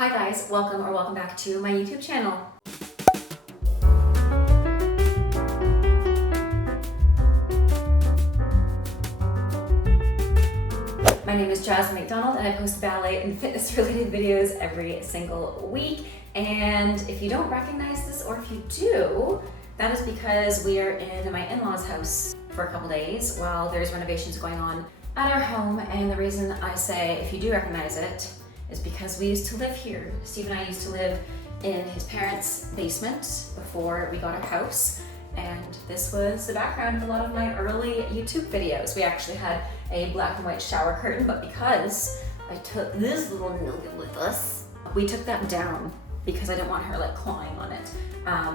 Hi guys, welcome back to my YouTube channel. My name is Jasmine McDonald and I post ballet and fitness related videos every single week. And if you don't recognize this, or if you do, that is because we are in my in-laws' house for a couple days while there's renovations going on at our home. And the reason I say if you do recognize it is because we used to live here. Steve and I used to live in his parents' basement before we got our house. And this was the background of a lot of my early YouTube videos. We actually had a black and white shower curtain, but because I took this little nugget with us, we took that down because I didn't want her like clawing on it.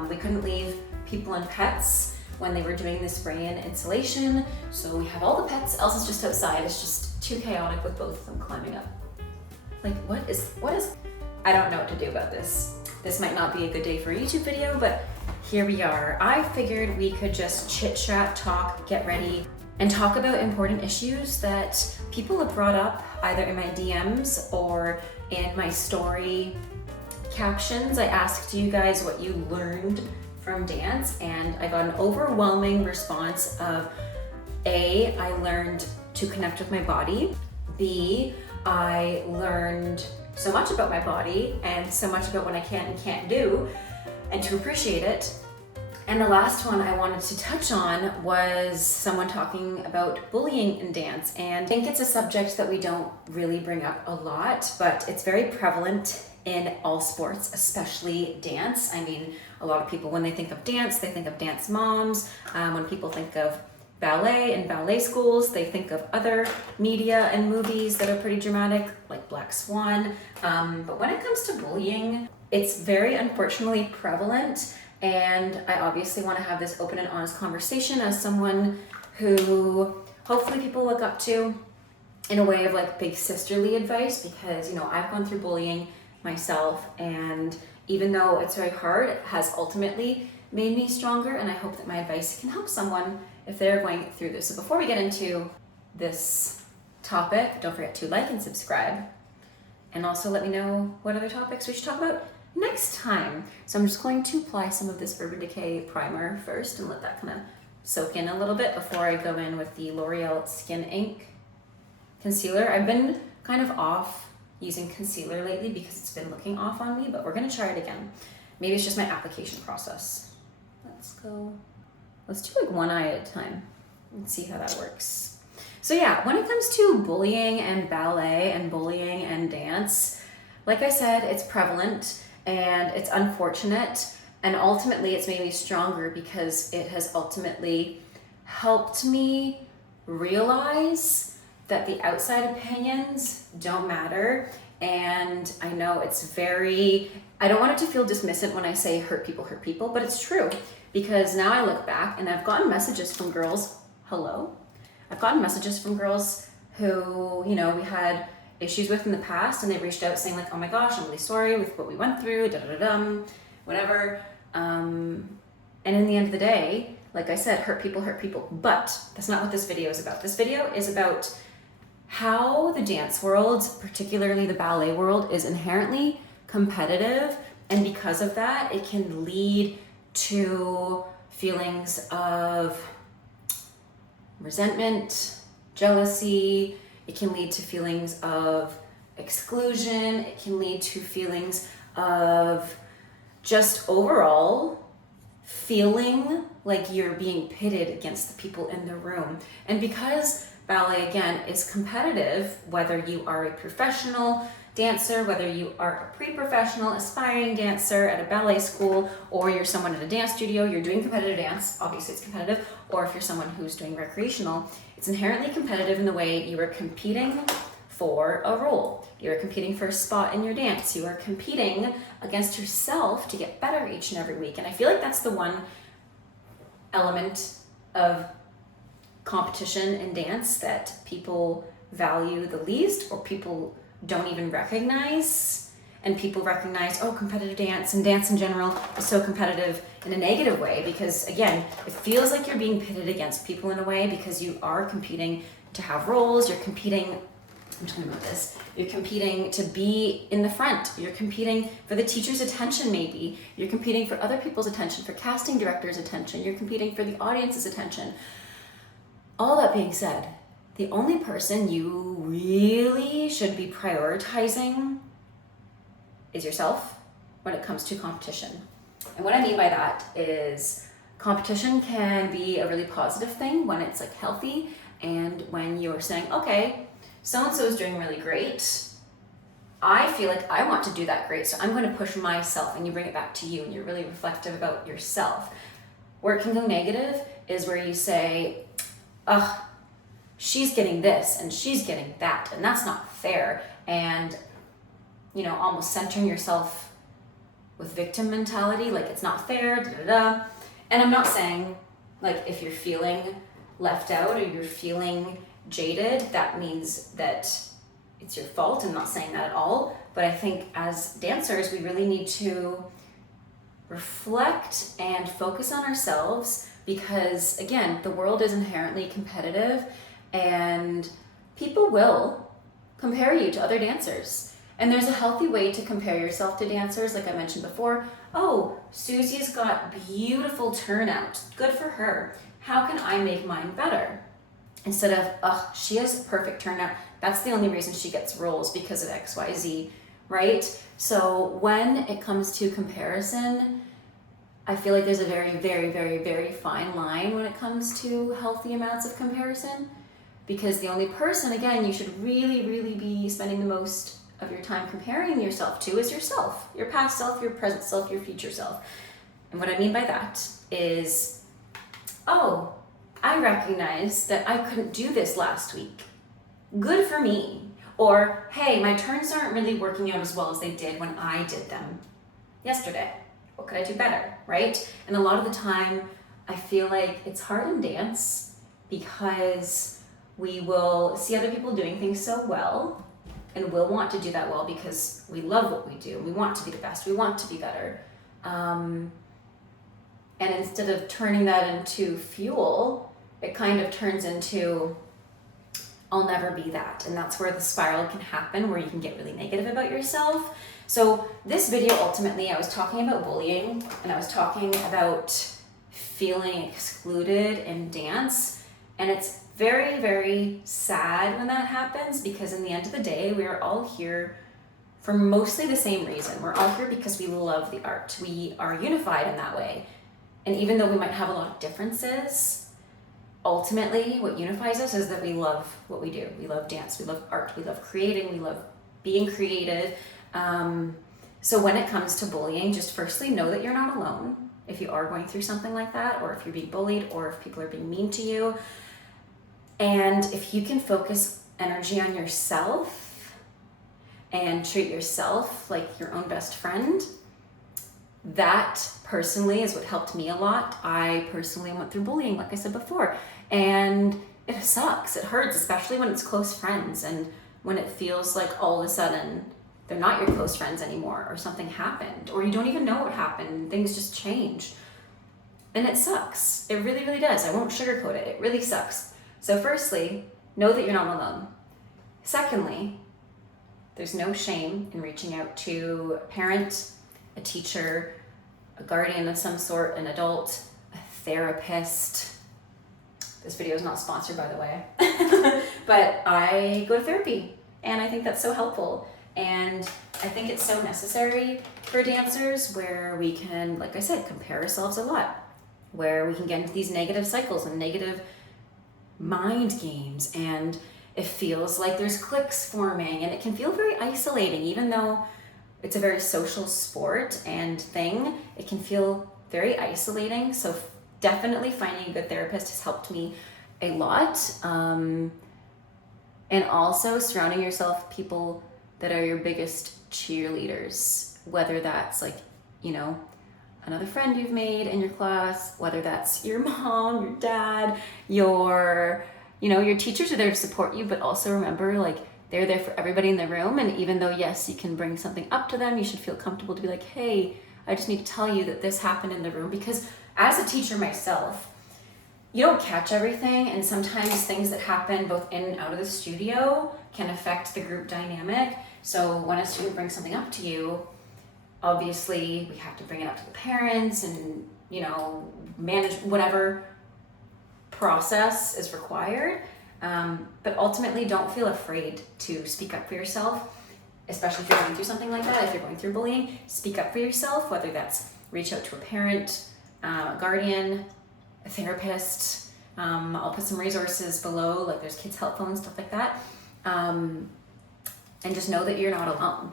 We couldn't leave people and pets when they were doing the spray and insulation. So we have all the pets, Elsa's just outside. It's just too chaotic with both of them climbing up. Like what is, I don't know what to do about this. This might not be a good day for a YouTube video, but here we are. I figured we could just chit chat, talk, get ready, and talk about important issues that people have brought up either in my DMs or in my story captions. I asked you guys what you learned from dance, and I got an overwhelming response of A, I learned to connect with my body. B, I learned so much about my body and so much about what I can and can't do and to appreciate it. And the last one I wanted to touch on was someone talking about bullying in dance. And I think it's a subject that we don't really bring up a lot, but it's very prevalent in all sports, especially dance. I mean, a lot of people, when they think of dance, they think of dance moms. When people think of ballet and ballet schools, they think of other media and movies that are pretty dramatic, like Black Swan. But when it comes to bullying, it's very unfortunately prevalent. And I obviously want to have this open and honest conversation as someone who hopefully people look up to in a way of like big sisterly advice, because, you know, I've gone through bullying myself, and even though it's very hard, it has ultimately made me stronger, and I hope that my advice can help someone if they're going through this. So before we get into this topic, don't forget to like and subscribe, and also let me know what other topics we should talk about next time. So I'm just going to apply some of this Urban Decay primer first and let that kind of soak in a little bit before I go in with the L'Oreal Skin Ink concealer. I've been kind of off using concealer lately because it's been looking off on me, but we're gonna try it again. Maybe it's just my application process. Let's do like one eye at a time and see how that works. So yeah, when it comes to bullying and ballet and bullying and dance, like I said, it's prevalent and it's unfortunate, and ultimately it's made me stronger because it has ultimately helped me realize that the outside opinions don't matter. And I know it's I don't want it to feel dismissive when I say hurt people, but it's true. Because now I look back and I've gotten messages from girls, I've gotten messages from girls who, you know, we had issues with in the past, and they reached out saying like, oh my gosh, I'm really sorry with what we went through, whatever. And in the end of the day, like I said, hurt people, but that's not what this video is about. This video is about how the dance world, particularly the ballet world, is inherently competitive. And because of that, it can lead to feelings of resentment, jealousy. It can lead to feelings of exclusion. It can lead to feelings of just overall feeling like you're being pitted against the people in the room. And because ballet, again, is competitive, whether you are a professional dancer, whether you are a pre-professional aspiring dancer at a ballet school, or you're someone at a dance studio, you're doing competitive dance, obviously it's competitive, or if you're someone who's doing recreational, it's inherently competitive in the way you are competing for a role. You're competing for a spot in your dance. You are competing against yourself to get better each and every week. And I feel like that's the one element of competition in dance that people value the least, or people don't even recognize. And people recognize, oh, competitive dance and dance in general is so competitive in a negative way, because again, it feels like you're being pitted against people in a way because you are competing to have roles, you're competing I'm talking about this. You're competing to be in the front. You're competing for the teacher's attention, maybe. You're competing for other people's attention, for casting director's attention. You're competing for the audience's attention. All that being said, the only person you really should be prioritizing is yourself when it comes to competition. And what I mean by that is competition can be a really positive thing when it's like healthy, and when you're saying, okay, so-and-so is doing really great. I feel like I want to do that great, so I'm going to push myself, and you bring it back to you, and you're really reflective about yourself. Where it can go negative is where you say, ugh, she's getting this, and she's getting that, and that's not fair. And, you know, almost centering yourself with victim mentality, like it's not fair, da-da-da. And I'm not saying, like, if you're feeling left out or you're feeling jaded, that means that it's your fault. I'm not saying that at all, but I think as dancers, we really need to reflect and focus on ourselves, because again, the world is inherently competitive and people will compare you to other dancers. And there's a healthy way to compare yourself to dancers. Like I mentioned before, oh, Susie's got beautiful turnout, good for her. How can I make mine better? Instead of, oh, she has perfect turnout. That's the only reason she gets roles, because of XYZ, right? So when it comes to comparison, I feel like there's a very, very, very, very fine line when it comes to healthy amounts of comparison, because the only person, again, you should really, really be spending the most of your time comparing yourself to is yourself, your past self, your present self, your future self. And what I mean by that is, oh, I recognize that I couldn't do this last week. Good for me. Or, hey, my turns aren't really working out as well as they did when I did them yesterday. What could I do better, right? And a lot of the time, I feel like it's hard in dance because we will see other people doing things so well, and we'll want to do that well because we love what we do. We want to be the best. We want to be better. And instead of turning that into fuel, it kind of turns into, I'll never be that. And that's where the spiral can happen, where you can get really negative about yourself. So this video, ultimately, I was talking about bullying, and I was talking about feeling excluded in dance. And it's very, very sad when that happens, because in the end of the day, we are all here for mostly the same reason. We're all here because we love the art. We are unified in that way. And even though we might have a lot of differences, ultimately what unifies us is that we love what we do. We love dance, we love art, we love creating, we love being creative. So when it comes to bullying, just firstly know that you're not alone. If you are going through something like that, or if you're being bullied, or if people are being mean to you. And if you can focus energy on yourself and treat yourself like your own best friend, that personally is what helped me a lot. I personally went through bullying, like I said before, and it sucks. It hurts, especially when it's close friends, and when it feels like all of a sudden they're not your close friends anymore, or something happened, or you don't even know what happened, and things just change. And it sucks. It really, really does. I won't sugarcoat it. It really sucks. So firstly, know that you're not alone. Secondly, there's no shame in reaching out to a parent, a teacher, a guardian of some sort, an adult, a therapist. This video is not sponsored, by the way. But I go to therapy, and I think that's so helpful. And I think it's so necessary for dancers, where we can, like I said, compare ourselves a lot, where we can get into these negative cycles and negative mind games, and it feels like there's cliques forming, and it can feel very isolating. Even though it's a very social sport and thing, it can feel very isolating. So definitely finding a good therapist has helped me a lot. And also surrounding yourself with people that are your biggest cheerleaders, whether that's like, you know, another friend you've made in your class, whether that's your mom, your dad, your teachers are there to support you, but also remember, like, they're there for everybody in the room. And even though, yes, you can bring something up to them, you should feel comfortable to be like, hey, I just need to tell you that this happened in the room. Because as a teacher myself, you don't catch everything, and sometimes things that happen both in and out of the studio can affect the group dynamic. So when a student brings something up to you, obviously we have to bring it up to the parents and, you know, manage whatever process is required. But ultimately, don't feel afraid to speak up for yourself, especially if you're going through something like that. If you're going through bullying, speak up for yourself, whether that's reach out to a parent, a guardian, a therapist. I'll put some resources below, like there's kids' help phones, stuff like that. And just know that you're not alone.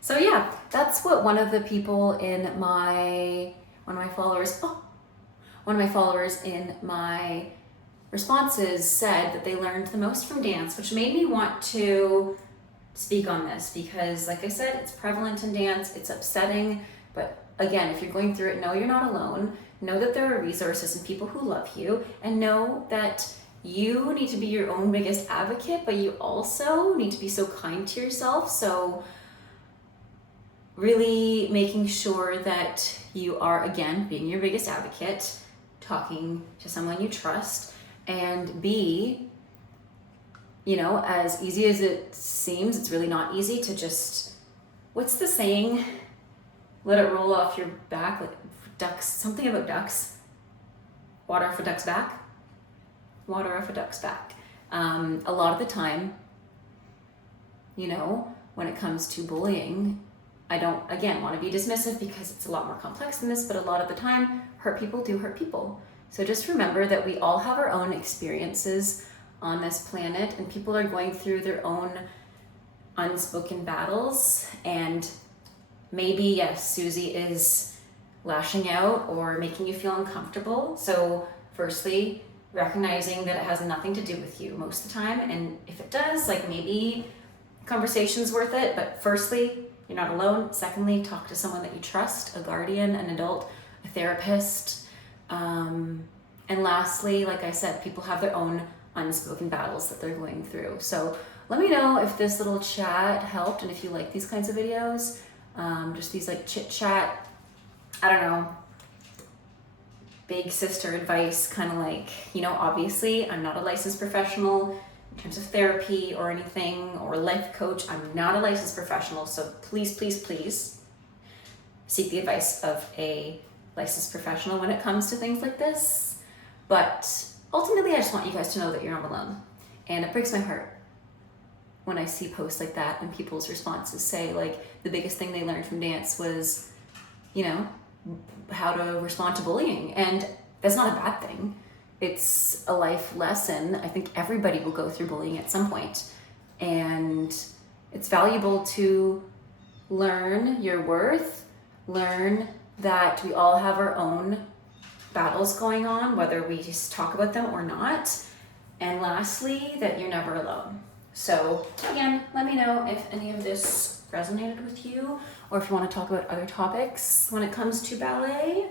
So yeah, that's what one of the people in one of my followers in my responses said that they learned the most from dance, which made me want to speak on this because, like I said, it's prevalent in dance, it's upsetting, but again, if you're going through it, know you're not alone, know that there are resources and people who love you, and know that you need to be your own biggest advocate, but you also need to be so kind to yourself. So really making sure that you are, again, being your biggest advocate, talking to someone you trust, and be, you know, as easy as it seems, it's really not easy to just, what's the saying? Let it roll off your back, like ducks, something about ducks. Water off a duck's back? Water off a duck's back. A lot of the time, you know, when it comes to bullying, I don't, again, want to be dismissive because it's a lot more complex than this, but a lot of the time, hurt people do hurt people. So just remember that we all have our own experiences on this planet, and people are going through their own unspoken battles. And maybe, yes, Susie is lashing out or making you feel uncomfortable. So firstly, recognizing that it has nothing to do with you most of the time. And if it does, like maybe conversation's worth it. But firstly, you're not alone. Secondly, talk to someone that you trust, a guardian, an adult, a therapist. And lastly, like I said, people have their own unspoken battles that they're going through. So let me know if this little chat helped and if you like these kinds of videos. Just these like chit chat, I don't know, big sister advice, kind of like, you know, obviously I'm not a licensed professional in terms of therapy or anything, or life coach. I'm not a licensed professional, so please, please, please seek the advice of a licensed professional when it comes to things like this. But ultimately, I just want you guys to know that you're not alone. And it breaks my heart when I see posts like that and people's responses say, like, the biggest thing they learned from dance was, you know, how to respond to bullying. And that's not a bad thing. It's a life lesson. I think everybody will go through bullying at some point. And it's valuable to learn your worth, learn that we all have our own battles going on, whether we just talk about them or not. And lastly, that you're never alone. So again, let me know if any of this resonated with you, or if you want to talk about other topics when it comes to ballet,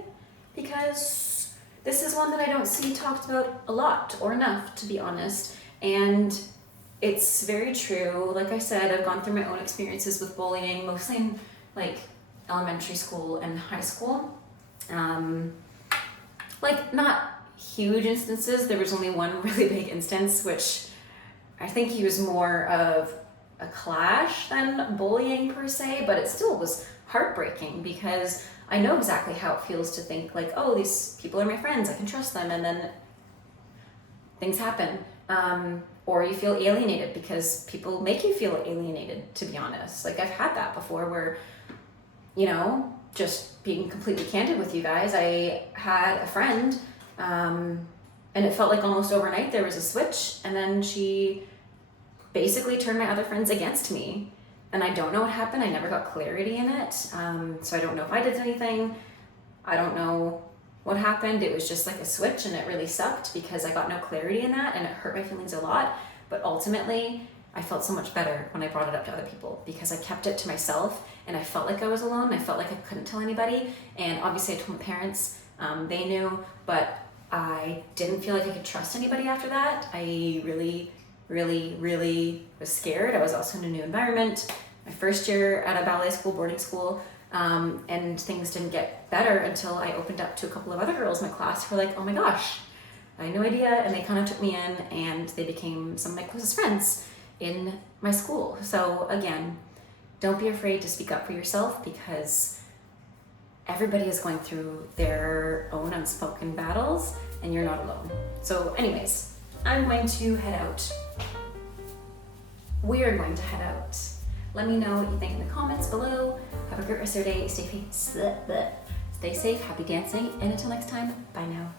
because this is one that I don't see talked about a lot or enough, to be honest. And it's very true. Like I said, I've gone through my own experiences with bullying, mostly in like elementary school and high school. Like not huge instances. There was only one really big instance, which I think he was more of a clash than bullying per se, but it still was heartbreaking because I know exactly how it feels to think like, oh, these people are my friends, I can trust them, and then things happen. Or you feel alienated because people make you feel alienated, to be honest. Like I've had that before where, you know, just being completely candid with you guys, I had a friend, and it felt like almost overnight there was a switch, and then she basically turned my other friends against me. And I don't know what happened. I never got clarity in it. So I don't know if I did anything. I don't know what happened. It was just like a switch, and it really sucked because I got no clarity in that, and it hurt my feelings a lot. But ultimately, I felt so much better when I brought it up to other people because I kept it to myself, and I felt like I was alone. I felt like I couldn't tell anybody. And obviously I told my parents, they knew, but I didn't feel like I could trust anybody after that. I really was scared. I was also in a new environment. My first year at a ballet school, boarding school, and things didn't get better until I opened up to a couple of other girls in my class who were like, oh my gosh, I had no idea. And they kind of took me in, and they became some of my closest friends. in my school. So again, don't be afraid to speak up for yourself, because everybody is going through their own unspoken battles and you're not alone. So anyways, I'm going to head out. We are going to head out. Let me know what you think in the comments below. Have a great rest of your day. Stay safe, happy dancing, and until next time, bye now.